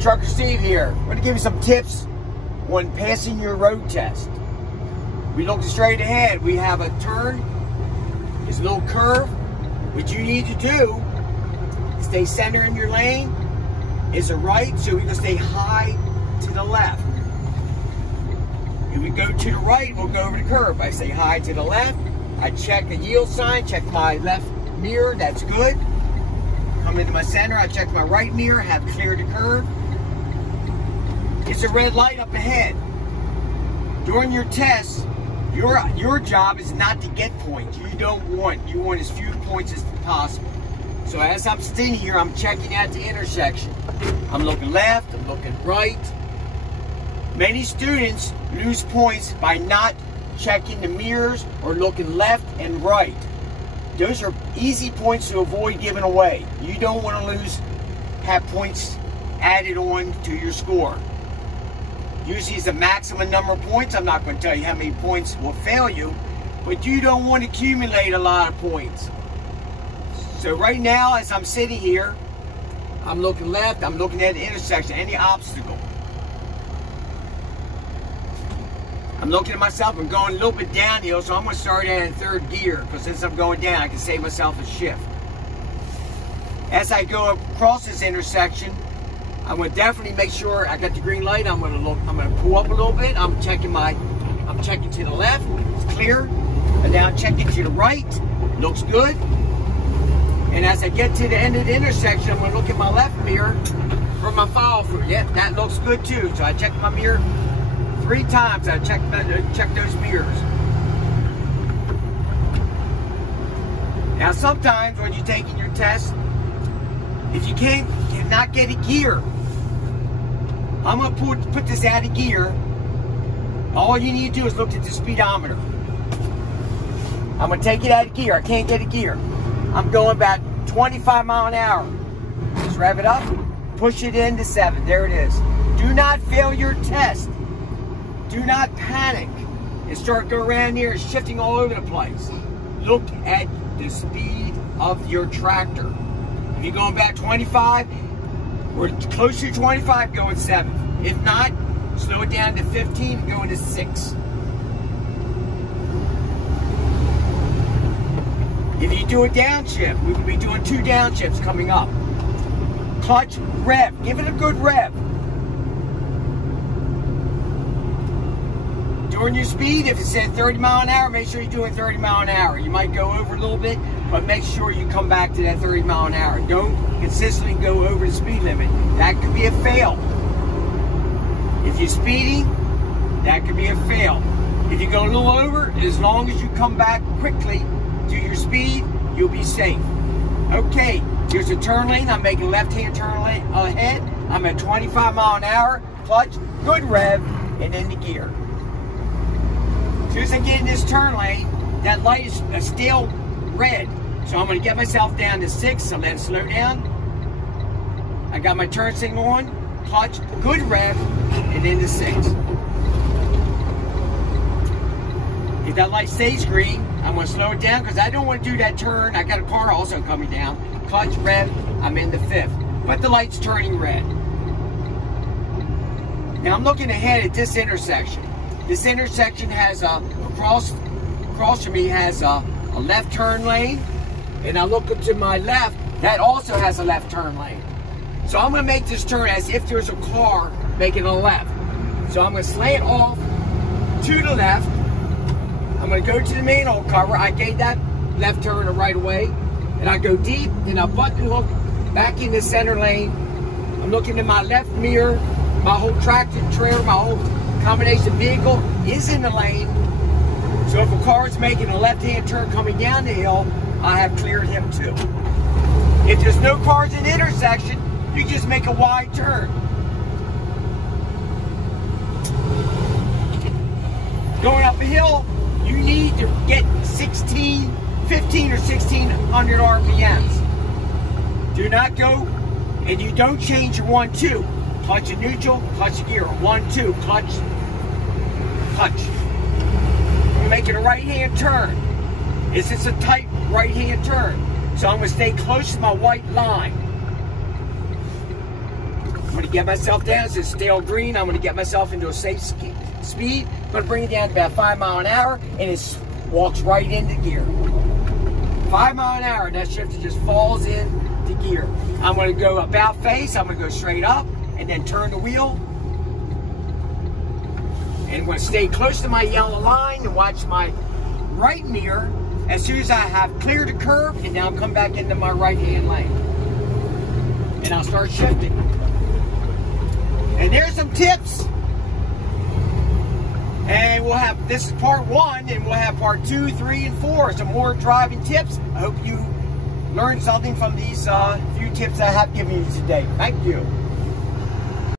Trucker Steve here. I'm going to give you some tips on passing your road test. We look straight ahead. We have a turn. There's a little curve. What you need to do is stay center in your lane. Is a right, so we're going to stay high to the left. If we go to the right, we'll go over the curve. I stay high to the left. I check the yield sign, check my left mirror, that's good. Come into my center, I check my right mirror, have cleared the curve. It's a red light up ahead. During your test, your job is not to get points. You want as few points as possible. So as I'm sitting here, I'm checking at the intersection. I'm looking left, I'm looking right. Many students lose points by not checking the mirrors or looking left and right. Those are easy points to avoid giving away. You don't want to have points added on to your score. Usually it's the maximum number of points. I'm not going to tell you how many points will fail you, but you don't want to accumulate a lot of points. So right now, as I'm sitting here, I'm looking left, I'm looking at the intersection, any obstacle. I'm looking at myself, I'm going a little bit downhill, so I'm going to start in third gear, because since I'm going down, I can save myself a shift. As I go across this intersection, I'm going to definitely make sure I got the green light. I'm going to pull up a little bit. I'm checking to the left, it's clear. And now I'm checking to the right, looks good. And as I get to the end of the intersection, I'm going to look at my left mirror for my follow through. Yep, that looks good too. So I check my mirror 3 times. I check those mirrors. Now sometimes when you're taking your test, if you cannot get a gear, I'm going to put this out of gear. All you need to do is look at the speedometer. I'm going to take it out of gear. I can't get a gear. I'm going about 25 miles an hour. Just rev it up, push it into 7. There it is. Do not fail your test. Do not panic and start going around here and shifting all over the place. Look at the speed of your tractor. If you're going back 25, we're close to 25, going 7. If not, slow it down to 15 and go into 6. If you do a downshift, we will be doing 2 downshifts coming up. Clutch, rev. Give it a good rev. During your speed, if it said 30 miles an hour, make sure you're doing 30 miles an hour. You might go over a little bit, but make sure you come back to that 30 miles an hour. Don't consistently go over the speed limit. That could be a fail. If you're speeding, that could be a fail. If you go a little over, as long as you come back quickly to your speed, you'll be safe. Okay, here's a turn lane. I'm making a left-hand turn lane ahead. I'm at 25 miles an hour. Clutch, good rev, and then the gear. As soon as I get in this turn lane, that light is still red. So I'm going to get myself down to 6, so let it slow down. I got my turn signal on, clutch, good rev, and then to 6. If that light stays green, I'm going to slow it down because I don't want to do that turn. I got a car also coming down. Clutch, rev, I'm in the 5th. But the light's turning red. Now I'm looking ahead at this intersection. This intersection has across from me has a left turn lane, and I look up to my left, that also has a left turn lane. So I'm going to make this turn as if there's a car making a left. So I'm going to slant off to the left. I'm going to go to the manhole cover. I gave that left turn a right away, and I go deep, then I button hook back in the center lane. I'm looking at my left mirror. My whole tractor trailer, my whole combination vehicle is in the lane. So if a car is making a left-hand turn coming down the hill, I have cleared him too. If there's no cars in the intersection, you just make a wide turn. Going up a hill, you need to get 15 or 1600 RPMs. Do not go, and you don't change your 1-2. Clutch and neutral, clutch and gear. 1-2, clutch, clutch. You're making a right-hand turn. This is a tight right-hand turn. So I'm going to stay close to my white line. going to get myself down. It says stale green. I'm going to get myself into a safe speed. I'm going to bring it down to about 5 miles an hour, and it walks right into gear. 5 miles an hour, that shifter just falls into gear. I'm going to go about face. I'm going to go straight up, and then turn the wheel. And I'm going to stay close to my yellow line and watch my right mirror. As soon as I have cleared the curve, and now I'm coming back into my right-hand lane. And I'll start shifting. And there's some tips. And we'll have, this is part 1, and we'll have part 2, 3, and 4. Some more driving tips. I hope you learned something from these few tips I have given you today. Thank you.